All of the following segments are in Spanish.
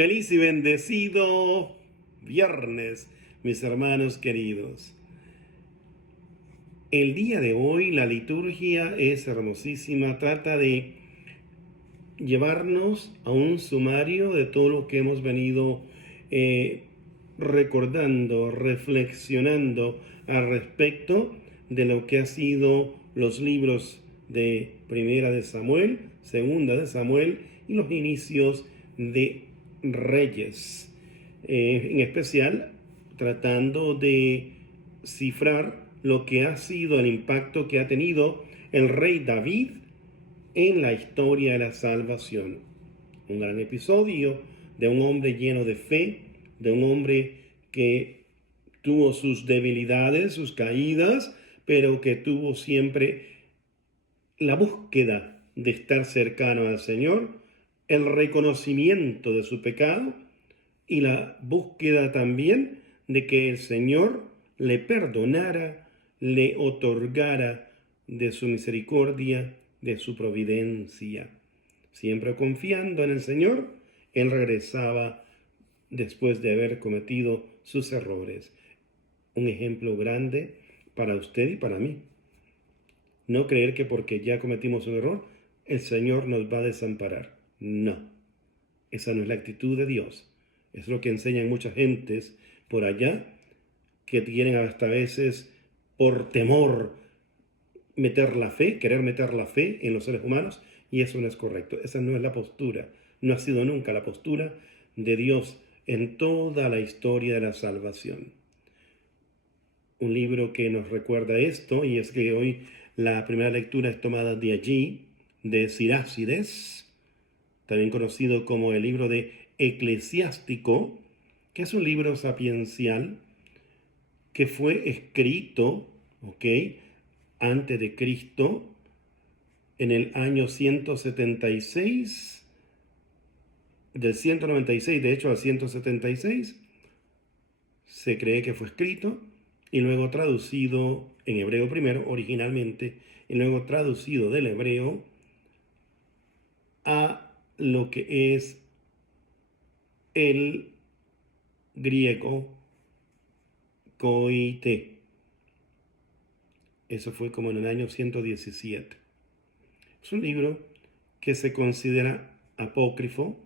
Feliz y bendecido viernes, mis hermanos queridos. El día de hoy la liturgia es hermosísima, trata de llevarnos a un sumario de todo lo que hemos venido recordando, reflexionando al respecto de lo que ha sido los libros de Primera de Samuel, Segunda de Samuel y los inicios de Reyes, en especial tratando de cifrar lo que ha sido el impacto que ha tenido el rey David en la historia de la salvación. Un gran episodio de un hombre lleno de fe, de un hombre que tuvo sus debilidades, sus caídas, pero que tuvo siempre la búsqueda de estar cercano al Señor, el reconocimiento de su pecado y la búsqueda también de que el Señor le perdonara, le otorgara de su misericordia, de su providencia. Siempre confiando en el Señor, él regresaba después de haber cometido sus errores. Un ejemplo grande para usted y para mí. No creer que porque ya cometimos un error, el Señor nos va a desamparar. No, esa no es la actitud de Dios. Es lo que enseñan muchas gentes por allá, que tienen hasta veces por temor querer meter la fe en los seres humanos, y eso no es correcto. Esa no es la postura, no ha sido nunca la postura de Dios en toda la historia de la salvación. Un libro que nos recuerda esto, y es que hoy la primera lectura es tomada de allí, de Sirácides, también conocido como el libro de Eclesiástico, que es un libro sapiencial que fue escrito, antes de Cristo, en el año 176, del 196, de hecho al 176, se cree que fue escrito y luego traducido en hebreo primero, originalmente, y luego traducido del hebreo a lo que es el griego koité. Eso fue como en el año 117. Es un libro que se considera apócrifo,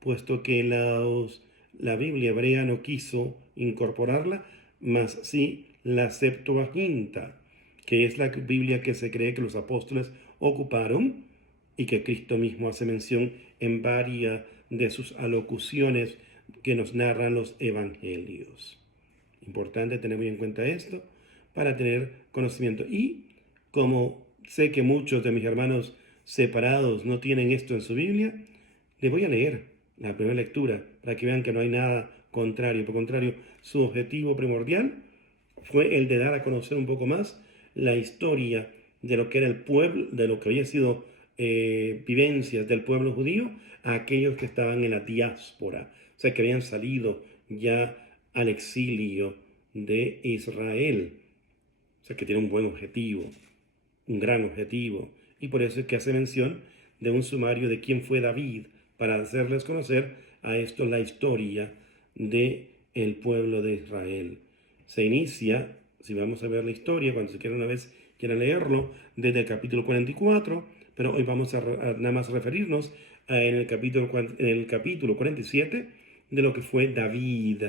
puesto que la Biblia hebrea no quiso incorporarla, mas sí la Septuaginta, que es la Biblia que se cree que los apóstoles ocuparon y que Cristo mismo hace mención en varias de sus alocuciones que nos narran los evangelios. Importante tener muy en cuenta esto para tener conocimiento. Y como sé que muchos de mis hermanos separados no tienen esto en su Biblia, les voy a leer la primera lectura para que vean que no hay nada contrario. Por contrario, su objetivo primordial fue el de dar a conocer un poco más la historia de lo que era el pueblo, de lo que había sido vivencias del pueblo judío a aquellos que estaban en la diáspora, o sea, que habían salido ya al exilio de Israel. O sea, que tiene un buen objetivo, un gran objetivo. Y por eso es que hace mención de un sumario de quién fue David, para hacerles conocer a esto la historia de el pueblo de Israel. Se inicia, si vamos a ver la historia, cuando se quiera una vez quieran leerlo, desde el capítulo 44, pero hoy vamos a nada más referirnos en el capítulo 47 de lo que fue David,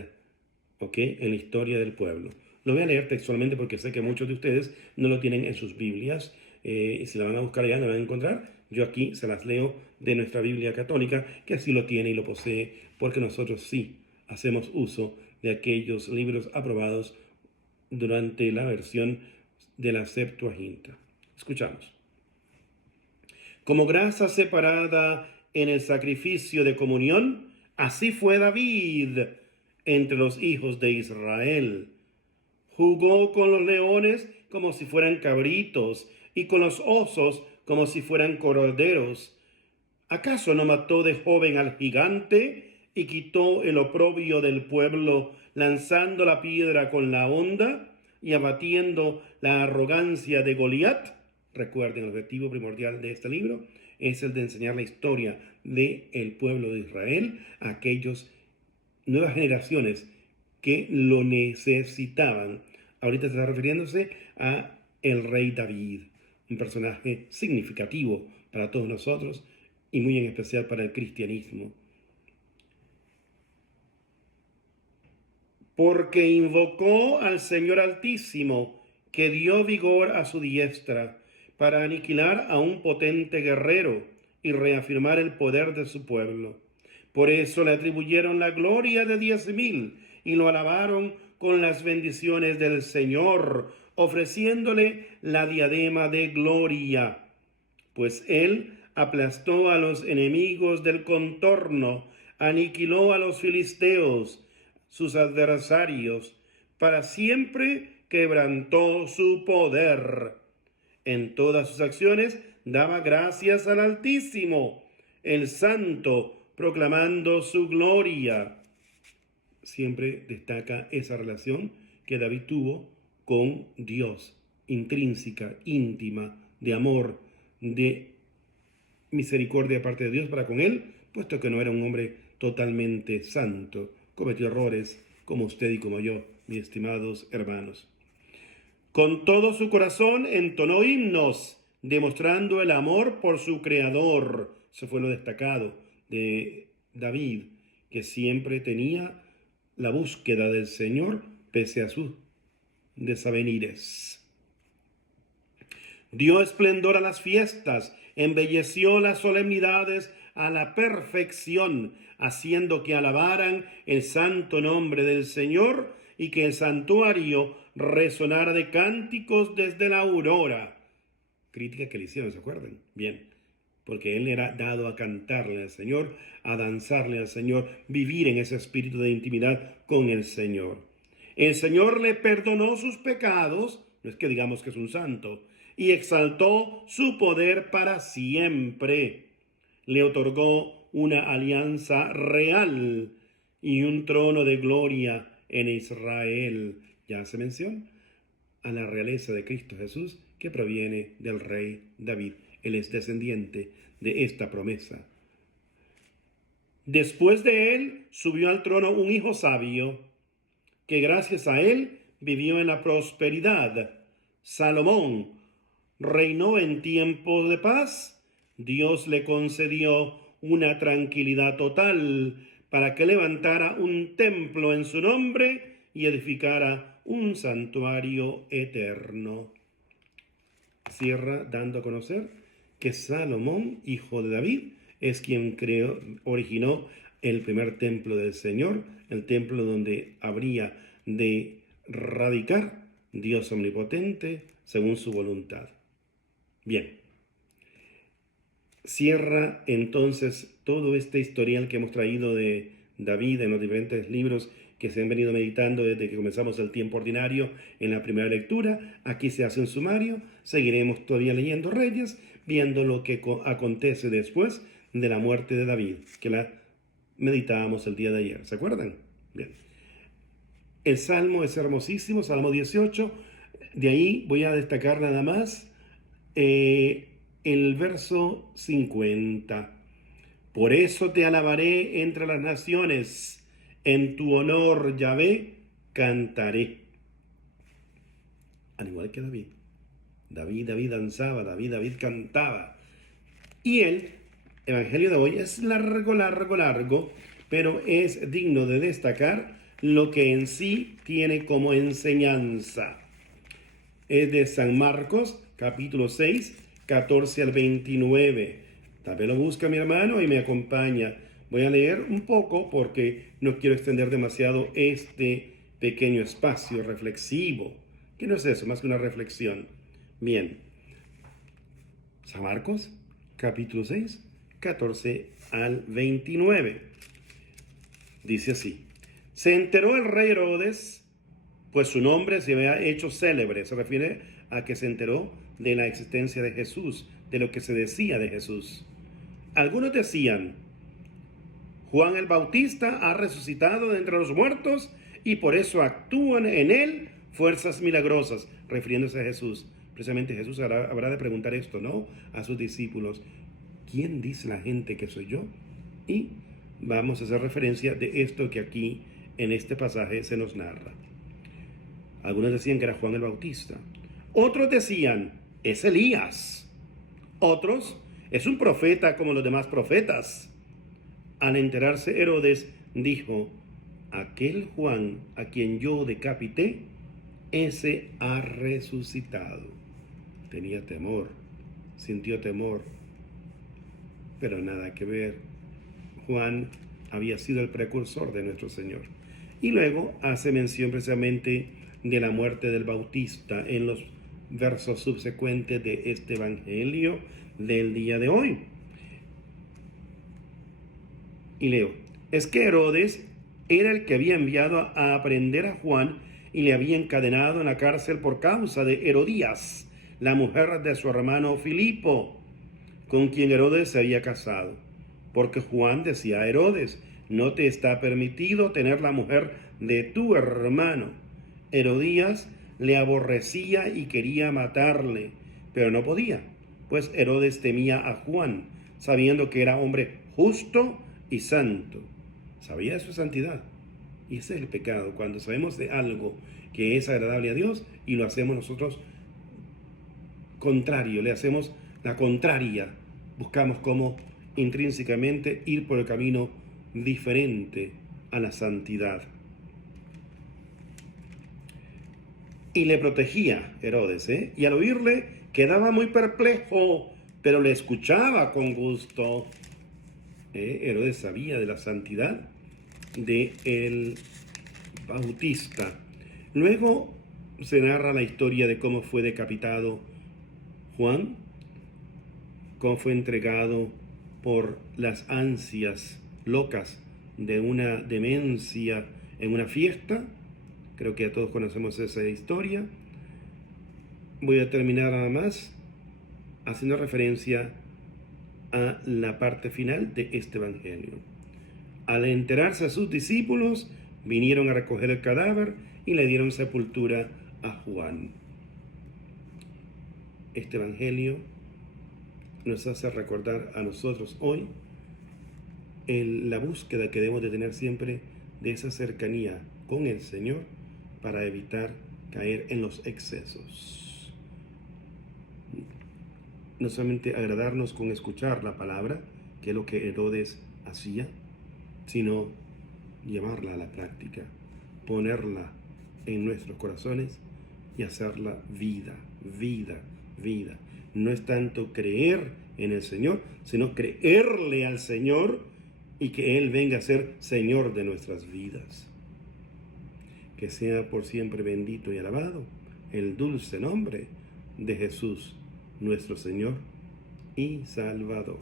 en la historia del pueblo. Lo voy a leer textualmente porque sé que muchos de ustedes no lo tienen en sus Biblias. Y si la van a buscar allá, la van a encontrar. Yo aquí se las leo de nuestra Biblia católica, que así lo tiene y lo posee, porque nosotros sí hacemos uso de aquellos libros aprobados durante la versión de la Septuaginta. Escuchamos. Como grasa separada en el sacrificio de comunión, así fue David entre los hijos de Israel. Jugó con los leones como si fueran cabritos y con los osos como si fueran corderos. ¿Acaso no mató de joven al gigante y quitó el oprobio del pueblo, lanzando la piedra con la honda y abatiendo la arrogancia de Goliat? Recuerden, el objetivo primordial de este libro es el de enseñar la historia del pueblo de Israel, a aquellos nuevas generaciones que lo necesitaban. Ahorita está refiriéndose a el rey David, un personaje significativo para todos nosotros y muy en especial para el cristianismo. Porque invocó al Señor Altísimo, que dio vigor a su diestra, para aniquilar a un potente guerrero y reafirmar el poder de su pueblo. Por eso le atribuyeron la gloria de 10,000 y lo alabaron con las bendiciones del Señor, ofreciéndole la diadema de gloria. Pues él aplastó a los enemigos del contorno, aniquiló a los filisteos, sus adversarios, para siempre quebrantó su poder. En todas sus acciones daba gracias al Altísimo, el Santo, proclamando su gloria. Siempre destaca esa relación que David tuvo con Dios, intrínseca, íntima, de amor, de misericordia de parte de Dios para con él, puesto que no era un hombre totalmente santo. Cometió errores como usted y como yo, mis estimados hermanos. Con todo su corazón entonó himnos, demostrando el amor por su Creador. Eso fue lo destacado de David, que siempre tenía la búsqueda del Señor pese a sus desavenires. Dio esplendor a las fiestas, embelleció las solemnidades a la perfección, haciendo que alabaran el santo nombre del Señor y que el santuario resonara de cánticos desde la aurora. Crítica que le hicieron, ¿se acuerdan? Bien, porque él era dado a cantarle al Señor, a danzarle al Señor, vivir en ese espíritu de intimidad con el Señor. El Señor le perdonó sus pecados, no es que digamos que es un santo, y exaltó su poder para siempre. Le otorgó una alianza real y un trono de gloria en Israel. Ya hace mención a la realeza de Cristo Jesús, que proviene del rey David. Él es descendiente de esta promesa. Después de él subió al trono un hijo sabio, que gracias a él vivió en la prosperidad. Salomón reinó en tiempos de paz. Dios le concedió una tranquilidad total para que levantara un templo en su nombre y edificara un santuario eterno. Cierra dando a conocer que Salomón, hijo de David, es quien originó el primer templo del Señor, el templo donde habría de radicar Dios omnipotente según su voluntad. Bien, cierra entonces todo este historial que hemos traído de David en los diferentes libros que se han venido meditando desde que comenzamos el tiempo ordinario en la primera lectura. Aquí se hace un sumario, seguiremos todavía leyendo Reyes, viendo lo que acontece después de la muerte de David, que la meditábamos el día de ayer, ¿se acuerdan? Bien. El Salmo es hermosísimo, Salmo 18, de ahí voy a destacar nada más el verso 50. Por eso te alabaré entre las naciones, en tu honor, Yahvé, cantaré. Al igual que David. David danzaba, David cantaba. Y el evangelio de hoy es largo, pero es digno de destacar lo que en sí tiene como enseñanza. Es de San Marcos, capítulo 6, 14 al 29. Tal vez lo busca mi hermano y me acompaña. Voy a leer un poco porque no quiero extender demasiado este pequeño espacio reflexivo. ¿Qué no es eso? Más que una reflexión. Bien. San Marcos, capítulo 6, 14 al 29. Dice así. Se enteró el rey Herodes, pues su nombre se había hecho célebre. Se refiere a que se enteró de la existencia de Jesús, de lo que se decía de Jesús. Algunos decían, Juan el Bautista ha resucitado de entre los muertos y por eso actúan en él fuerzas milagrosas, refiriéndose a Jesús. Precisamente Jesús habrá de preguntar esto, ¿no? A sus discípulos. ¿quién dice la gente que soy yo? Y vamos a hacer referencia de esto que aquí en este pasaje se nos narra. Algunos decían que era Juan el Bautista. Otros decían, es Elías. Otros, es un profeta como los demás profetas. Al enterarse Herodes, dijo, aquel Juan a quien yo decapité, ese ha resucitado. Tenía temor, sintió temor, pero nada que ver. Juan había sido el precursor de nuestro Señor. Y luego hace mención precisamente de la muerte del Bautista en los versos subsecuentes de este evangelio del día de hoy. Y leo, es que Herodes era el que había enviado a prender a Juan y le había encadenado en la cárcel por causa de Herodías, la mujer de su hermano Filipo, con quien Herodes se había casado. Porque Juan decía a Herodes, no te está permitido tener la mujer de tu hermano. Herodías le aborrecía y quería matarle, pero no podía, pues Herodes temía a Juan, sabiendo que era hombre justo y santo. Sabía de su santidad. Y ese es el pecado, cuando sabemos de algo que es agradable a Dios y lo hacemos nosotros contrario, le hacemos la contraria, buscamos cómo intrínsecamente ir por el camino diferente a la santidad. Y le protegía Herodes, y al oírle quedaba muy perplejo, pero le escuchaba con gusto. Herodes sabía de la santidad de el Bautista. Luego se narra la historia de cómo fue decapitado Juan, cómo fue entregado por las ansias locas de una demencia en una fiesta. Creo que ya todos conocemos esa historia. Voy a terminar nada más haciendo referencia a la parte final de este evangelio. Al enterarse a sus discípulos, vinieron a recoger el cadáver y le dieron sepultura a Juan. Este evangelio nos hace recordar a nosotros hoy la búsqueda que debemos de tener siempre de esa cercanía con el Señor para evitar caer en los excesos. No solamente agradarnos con escuchar la palabra, que es lo que Herodes hacía, sino llevarla a la práctica, ponerla en nuestros corazones y hacerla vida, vida, vida. No es tanto creer en el Señor, sino creerle al Señor y que Él venga a ser Señor de nuestras vidas. Que sea por siempre bendito y alabado el dulce nombre de Jesús, nuestro Señor y Salvador.